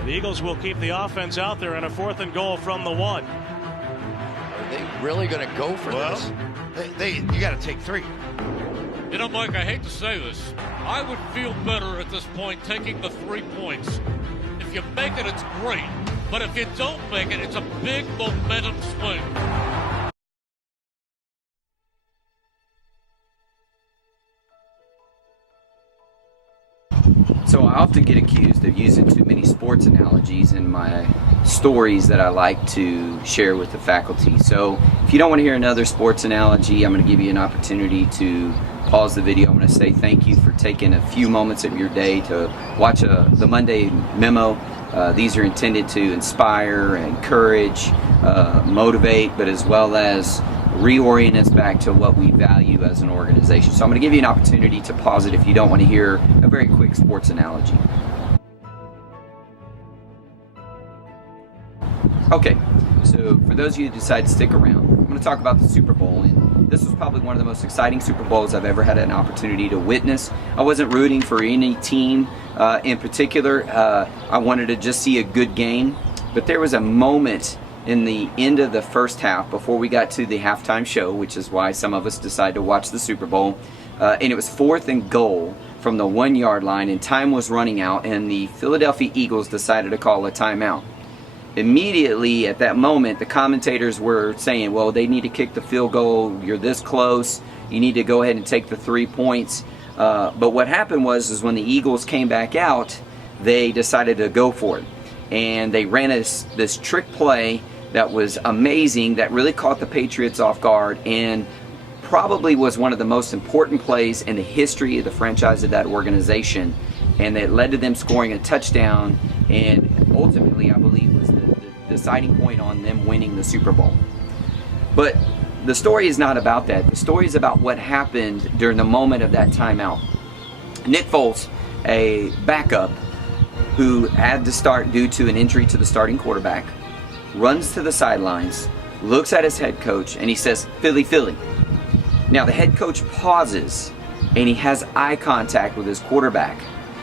And the Eagles will keep the offense out there on a 4th and goal from the 1. Are they really going to go for this? You got to take 3. You know, Mike, I hate to say this. I would feel better at this point taking the 3 points. If you make it, it's great. But if you don't make it, it's a big momentum swing. So I often get accused of using too many sports analogies in my stories that I like to share with the faculty. So if you don't want to hear another sports analogy, I'm going to give you an opportunity to pause the video. I'm going to say thank you for taking a few moments of your day to watch the Monday Memo. These are intended to inspire, encourage, motivate, but as well as reorient us back to what we value as an organization. So I'm going to give you an opportunity to pause it if you don't want to hear a very quick sports analogy. Okay, so for those of you who decide to stick around, I'm going to talk about the Super Bowl. And this was probably one of the most exciting Super Bowls I've ever had an opportunity to witness. I wasn't rooting for any team in particular. I wanted to just see a good game. But there was a moment in the end of the first half before we got to the halftime show, which is why some of us decided to watch the Super Bowl. And it was 4th and goal from the 1-yard line, and time was running out, and the Philadelphia Eagles decided to call a timeout. Immediately at that moment, the commentators were saying, well, they need to kick the field goal. You're this close. You need to go ahead and take the 3 points. But what happened was when the Eagles came back out, they decided to go for it. And they ran this trick play that was amazing, that really caught the Patriots off guard, and probably was one of the most important plays in the history of the franchise of that organization. And it led to them scoring a touchdown, and ultimately, I believe, was the deciding point on them winning the Super Bowl. But the story is not about that. The story is about what happened during the moment of that timeout. Nick Foles, a backup who had to start due to an injury to the starting quarterback, runs to the sidelines, looks at his head coach, and he says, "Philly, Philly." Now the head coach pauses, and he has eye contact with his quarterback.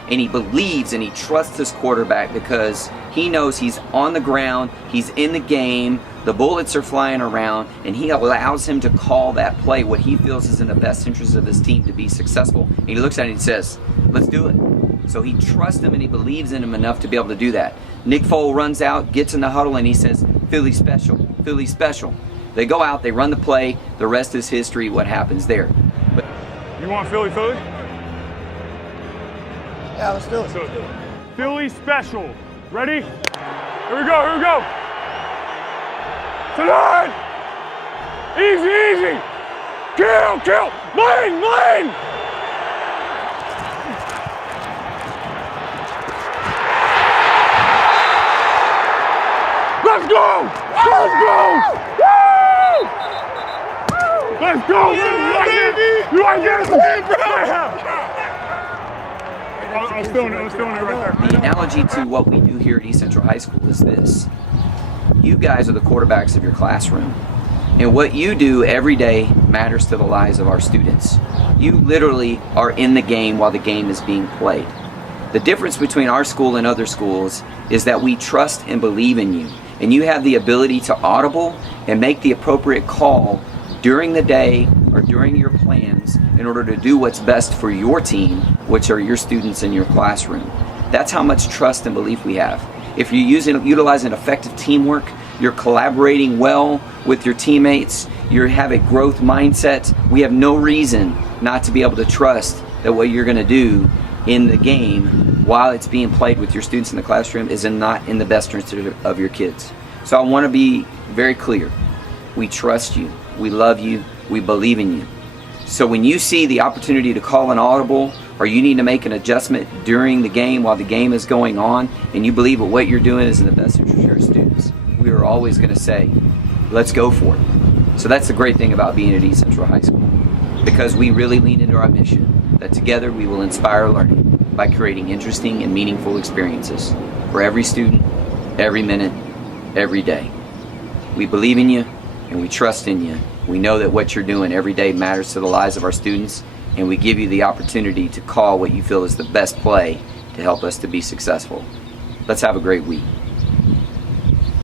And he believes and he trusts his quarterback because he knows he's on the ground, he's in the game, the bullets are flying around, and he allows him to call that play, what he feels is in the best interest of his team to be successful. And he looks at it and he says, "Let's do it." So he trusts him and he believes in him enough to be able to do that. Nick Foles runs out, gets in the huddle, and he says, "Philly special, Philly special." They go out, they run the play, the rest is history, what happens there. But you want Philly, Philly? Yeah, let's do it. Philly special. Ready? Here we go, here we go. Tonight! Easy, easy! Kill, kill! Lane, lane! Let's go! Let's go! Woo! Let's go! You like it? You like it? I was feeling it right there. The analogy to what we do here at East Central High School is this. You guys are the quarterbacks of your classroom. And what you do every day matters to the lives of our students. You literally are in the game while the game is being played. The difference between our school and other schools is that we trust and believe in you. And you have the ability to audible and make the appropriate call during the day or during your plans in order to do what's best for your team, which are your students in your classroom. That's how much trust and belief we have. If you're utilizing effective teamwork, you're collaborating well with your teammates, you have a growth mindset, we have no reason not to be able to trust that what you're going to do in the game while it's being played with your students in the classroom is not in the best interest of your kids. So I want to be very clear. We trust you. We love you. We believe in you. So when you see the opportunity to call an audible, or you need to make an adjustment during the game while the game is going on, and you believe that what you're doing is in the best interest of your students, we are always going to say, let's go for it. So that's the great thing about being at East Central High School, because we really lean into our mission, that together we will inspire learning by creating interesting and meaningful experiences for every student, every minute, every day. We believe in you, and we trust in you. We know that what you're doing every day matters to the lives of our students, and we give you the opportunity to call what you feel is the best play to help us to be successful. Let's have a great week.